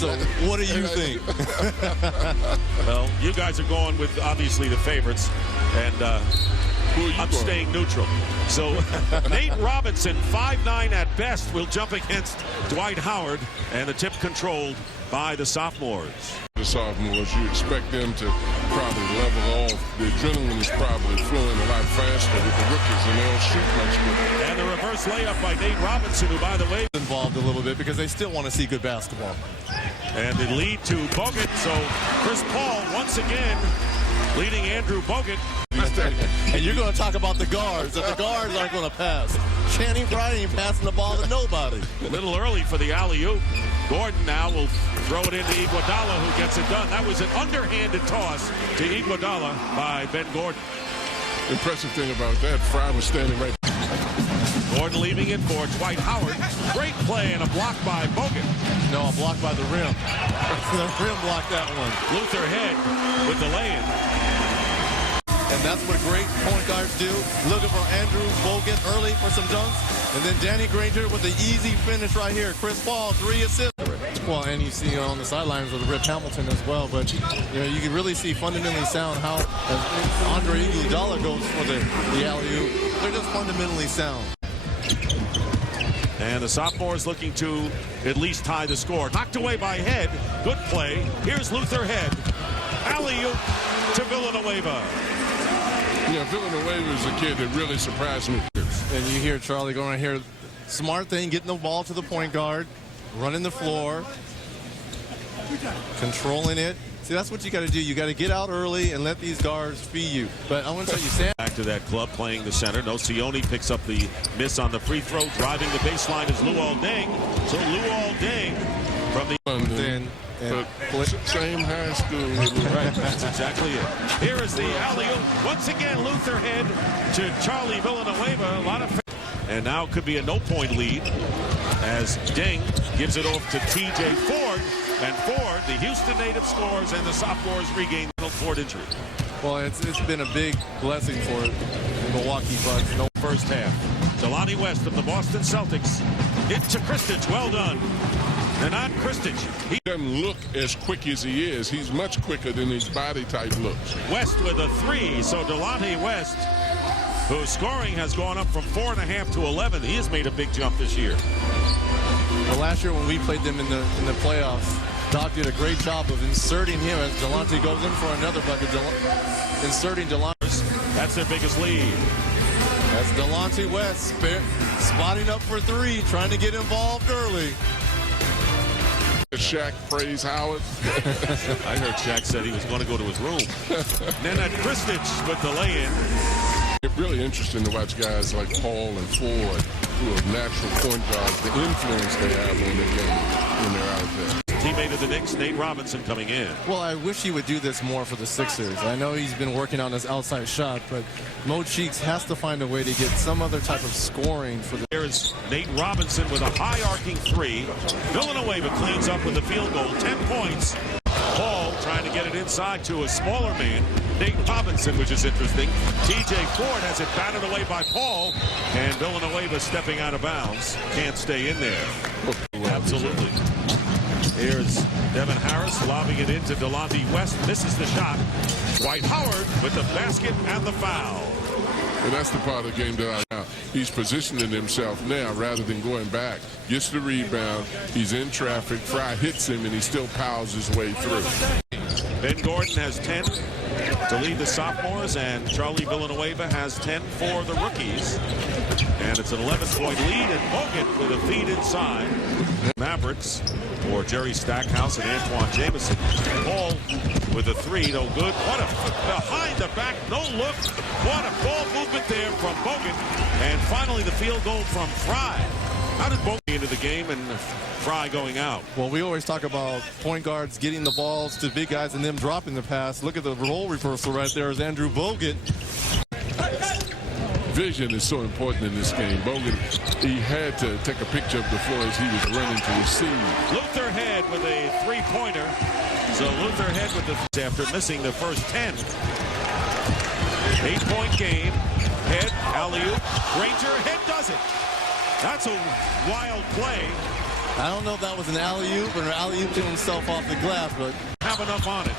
So what do you think? Well, you guys are going with, obviously, the favorites. And I'm staying neutral. So Nate Robinson, 5'9" at best, will jump against Dwight Howard. And the tip controlled by the sophomores. The sophomores, you expect them to probably level off. The adrenaline is probably flowing a lot faster with the rookies, and they'll shoot much more. And the reverse layup by Nate Robinson, who, by the way, involved a little bit because they still want to see good basketball. And the lead to Bogut. So Chris Paul once again leading Andrew Bogut. And you're going to talk about the guards, that the guards aren't going to pass. Channing Frye ain't passing the ball to nobody. A little early for the alley-oop. Gordon now will throw it into Iguodala, who gets it done. That was an underhanded toss to Iguodala by Ben Gordon. Impressive thing about that, Frye was standing right. Gordon leaving it for Dwight Howard. Great play and a block by Bogut. No, a block by the rim. The rim blocked that one. Luther Head with the lay-in. And that's what great point guards do. Looking for Andrew Bogut early for some dunks. And then Danny Granger with the easy finish right here. Chris Paul, 3 assists. Well, and you see on the sidelines with Rip Hamilton as well. But, you know, you can really see fundamentally sound how Andre Iguodala goes for the alley-oop. They're just fundamentally sound. And the sophomores looking to at least tie the score. Knocked away by Head. Good play. Here's Luther Head. Alley-oop to Villanueva. Yeah, Villanueva is a kid that really surprised me. And you hear Charlie going right here. Smart thing, getting the ball to the point guard, running the floor, controlling it. See, that's what you got to do. You got to get out early and let these guards feed you. But I want to tell you, Sam. Back to that club playing the center. Nocioni picks up the miss on the free throw. Driving the baseline is Luol Deng. So Luol Deng from the... Same high school. Right, that's exactly it. Here is the alley-oop. Once again, Luther Head to Charlie Villanueva. A lot of... And now could be a no-point lead as Deng gives it off to T.J. Ford. And Ford, the Houston native, scores, and the sophomores regain the Ford injury. Well, it's been a big blessing for the Milwaukee Bucks. No first half. Jelani West of the Boston Celtics. Into Kristich. Well done. And on Kristich. He doesn't look as quick as he is. He's much quicker than his body type looks. West with a 3. So Delonte West, whose scoring has gone up from 4.5 to 11. He has made a big jump this year. Well, last year when we played them in the playoffs, Doc did a great job of inserting him as Delonte goes in for another bucket. Inserting Delonte. That's their biggest lead. That's Delonte West spotting up for 3, trying to get involved early. Shaq praise Howard. I heard Shaq said he was going to go to his room. Then at Kristich with the lay-in. It's really interesting to watch guys like Paul and Ford, who are natural point guards, the influence they have on the game when they're out there. Teammate of the Knicks, Nate Robinson, coming in. Well, I wish he would do this more for the Sixers. I know he's been working on his outside shot, but Mo Cheeks has to find a way to get some other type of scoring for the... There's Nate Robinson with a high arcing 3. Villanueva cleans up with the field goal, 10 points. Paul trying to get it inside to a smaller man, Nate Robinson, which is interesting. T.J. Ford has it batted away by Paul, and Villanueva stepping out of bounds. Can't stay in there. Absolutely. Here's Devin Harris lobbing it into Delonte West. Misses the shot. Dwight Howard with the basket and the foul. And that's the part of the game that he's positioning himself now rather than going back. Gets the rebound. He's in traffic. Frye hits him, and he still powers his way through. Ben Gordon has 10 to lead the sophomores, and Charlie Villanueva has 10 for the rookies. And it's an 11-point lead, and Bogut with a feed inside. Mavericks for Jerry Stackhouse and Antoine Jameson. Paul with a 3, no good. What a behind the back, no look. What a ball movement there from Bogut. And finally the field goal from Frye. How did Bogut into the game and Frye going out? Well, we always talk about point guards getting the balls to big guys and them dropping the pass. Look at the role reversal right there as Andrew Bogut. Vision is so important in this game. Bogut, he had to take a picture of the floor as he was running to receive. Luther Head with a 3-pointer. So Luther Head with the after missing the first 10. 8-point game. Head, alley-oop. Granger, Head does it. That's a wild play I don't know if that was an alley-oop or an alley-oop to himself off the glass, but have enough on it.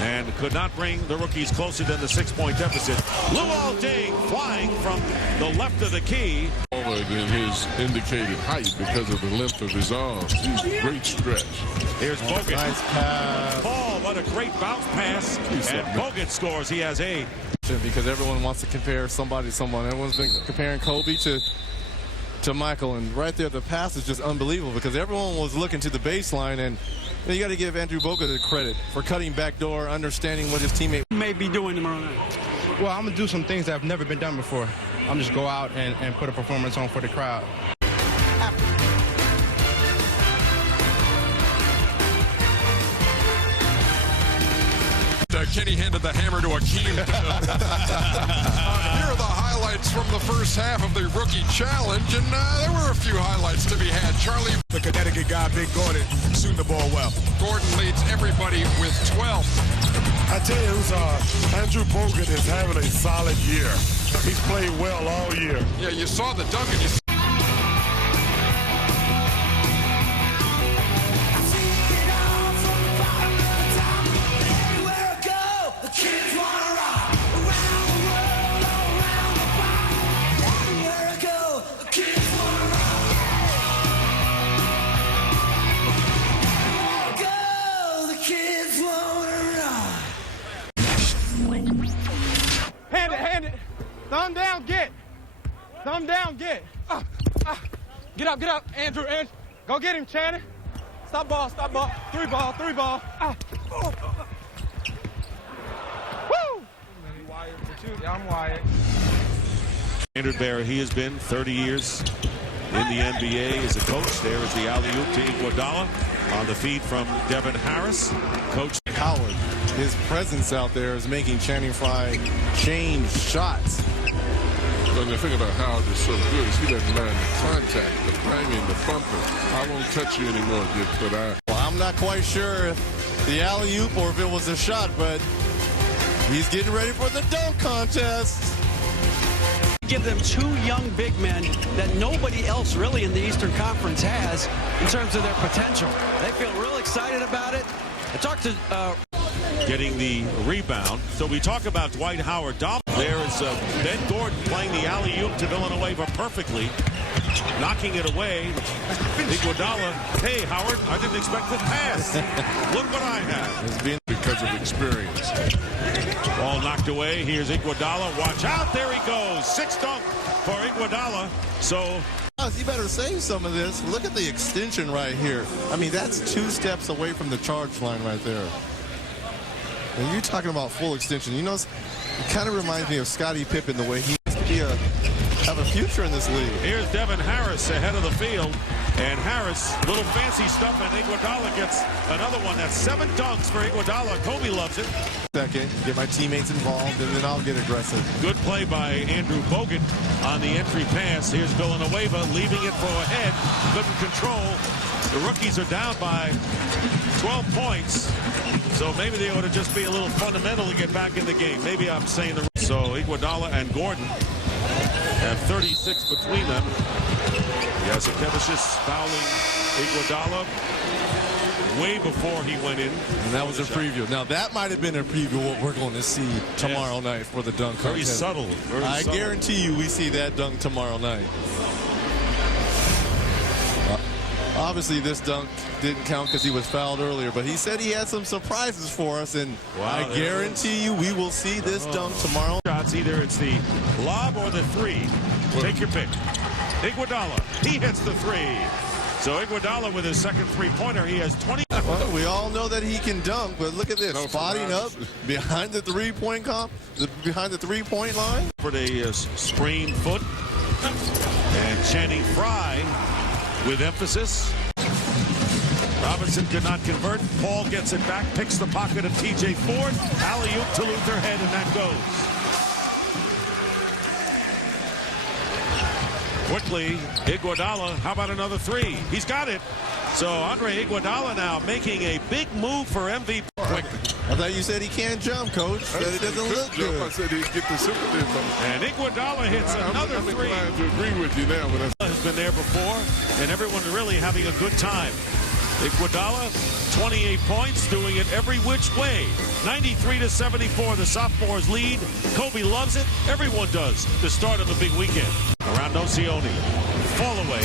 And could not bring the rookies closer than the 6-point deficit. Luol Deng flying from the left of the key. Taller than his indicated height because of the length of his arms. He's a great stretch. Here's Bogut. nice pass. Paul, what a great bounce pass. And Bogut scores. He has 8. Because everyone wants to compare somebody to someone. Everyone's been comparing Kobe to Michael, and right there the pass is just unbelievable because everyone was looking to the baseline, and you got to give Andrew Bogut the credit for cutting back door, understanding what his teammate may be doing tomorrow night. Well, I'm going to do some things that have never been done before. I'm just go out and put a performance on for the crowd. Kenny handed the hammer to Akeem. Here are the highlights from the first half of the rookie challenge, and there were a few highlights to be had. Charlie, the Connecticut guy, Big Gordon, shooting the ball well. Gordon leads everybody with 12. I tell you, Andrew Bogut is having a solid year. He's played well all year. Yeah, you saw the dunk and you Hand it. Thumb down, get. Thumb down, get. Get up, Andrew. Go get him, Channing. Stop ball. 3 ball. Woo! I'm wired. Standard bearer he has been 30 years in the NBA as a coach. There is the alley-oop to Iguodala on the feed from Devin Harris. Coach Howard. His presence out there is making Channing Frye change shots. And the thing about Howard is so good is he doesn't mind the contact, the banging, the bumping. I won't touch you anymore, but Well, I'm not quite sure if the alley-oop or if it was a shot, but he's getting ready for the dunk contest. Give them 2 young big men that nobody else really in the Eastern Conference has in terms of their potential. They feel real excited about it. I talked to getting the rebound. So we talk about Dwight Howard. There is Ben Gordon playing the alley-oop to Villanueva perfectly, knocking it away. Iguodala, hey, Howard, I didn't expect the pass. Look what I have. it's been because of experience. Ball knocked away. Here's Iguodala. Watch out. There he goes. 6 dunk for Iguodala. So You better save some of this. Look at the extension right here. I mean, that's 2 steps away from the charge line right there. And you're talking about full extension. You know, it kind of reminds me of Scottie Pippen, the way he has to have a future in this league. here's Devin Harris ahead of the field. And Harris, little fancy stuff, and Iguodala gets another one. That's 7 dunks for Iguodala. Kobe loves it. Second, get my teammates involved, and then I'll get aggressive. Good play by Andrew Bogut on the entry pass. Here's Villanueva leaving it for ahead. Couldn't control. The rookies are down by 12 points. So maybe they ought to just be a little fundamental to get back in the game. Maybe I'm saying the... So Iguodala and Gordon have 36 between them. Jasikevicius fouling Iguodala way before he went in. And that was a preview. Now, that might have been a preview of what we're going to see tomorrow night for the dunk Very contest. subtle. I guarantee you we see that dunk tomorrow night. Obviously, this dunk didn't count because he was fouled earlier, but he said he had some surprises for us, and I guarantee you we will see this dunk tomorrow. Shots, either it's the lob or the 3. Take your pick. Iguodala, he hits the 3. So Iguodala with his second 3-pointer, he has 20. Well, we all know that he can dunk, but look at this, spotting up behind the three-point line. For the sprained foot. And Channing Frye with emphasis. Robinson could not convert. Paul gets it back, picks the pocket of TJ Ford. Alley-oop to Luther Head, and that goes. Quickly, Iguodala, how about another 3? He's got it. So Andre Iguodala now making a big move for MVP. I thought you said he can't jump, Coach. That it doesn't look good. I said he'd get the sympathy from him. And Iguodala hits another I'm three. inclined to agree with you now. But Has been there before, and everyone's really having a good time. Iguodala, 28 points, doing it every which way. 93-74, the sophomores lead. Kobe loves it. Everyone does. The start of a big weekend. Around Nocioni. Fall away.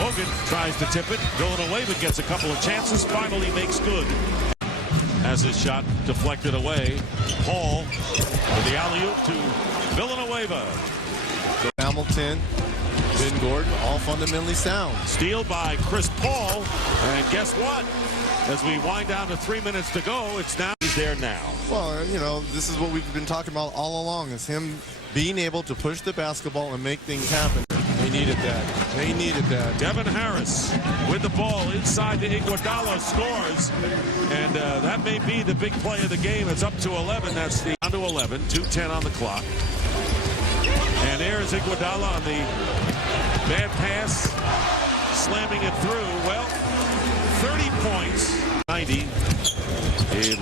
Bogut tries to tip it. Villanueva gets a couple of chances. Finally makes good. Has his shot deflected away. Paul with the alley-oop to Villanueva. Hamilton, Ben Gordon, all fundamentally sound. Steal by Chris Paul. And guess what? As we wind down to 3 minutes to go, it's now he's there now. Well, you know, this is what we've been talking about all along, is him being able to push the basketball and make things happen. They needed that. They needed that. Devin Harris with the ball inside the Iguodala scores. And that may be the big play of the game. It's up to 11. That's the down to 11. 2:10 on the clock. And there's Iguodala on the bad pass, slamming it through. Well, 30 points, 90.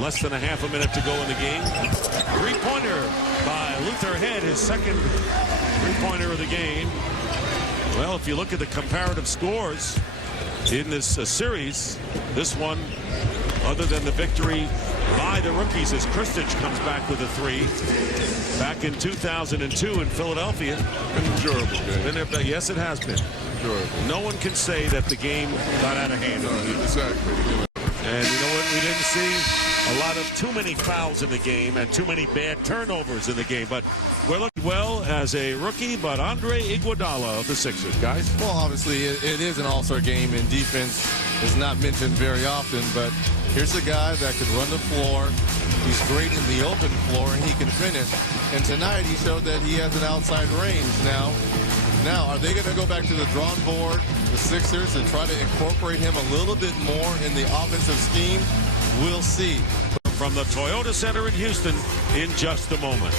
Less than a half a minute to go in the game. Three-pointer by Luther Head, his second three-pointer of the game. Well, if you look at the comparative scores in this series, this one, other than the victory by the rookies as Kristich comes back with a three. Back in 2002 in Philadelphia. an enjoyable game. Been there, yes, it has been. Enjoyable. No one can say that the game got out of hand. Exactly. And you know what? We didn't see a lot of too many fouls in the game and too many bad turnovers in the game. But we're looking well as a rookie, but Andre Iguodala of the Sixers, guys. Well, obviously, it is an all-star game, and defense is not mentioned very often, but here's a guy that could run the floor. He's great in the open floor, and he can finish. And tonight, he showed that he has an outside range. Now, are they going to go back to the drawing board, the Sixers, and try to incorporate him a little bit more in the offensive scheme? We'll see. From the Toyota Center in Houston in just a moment.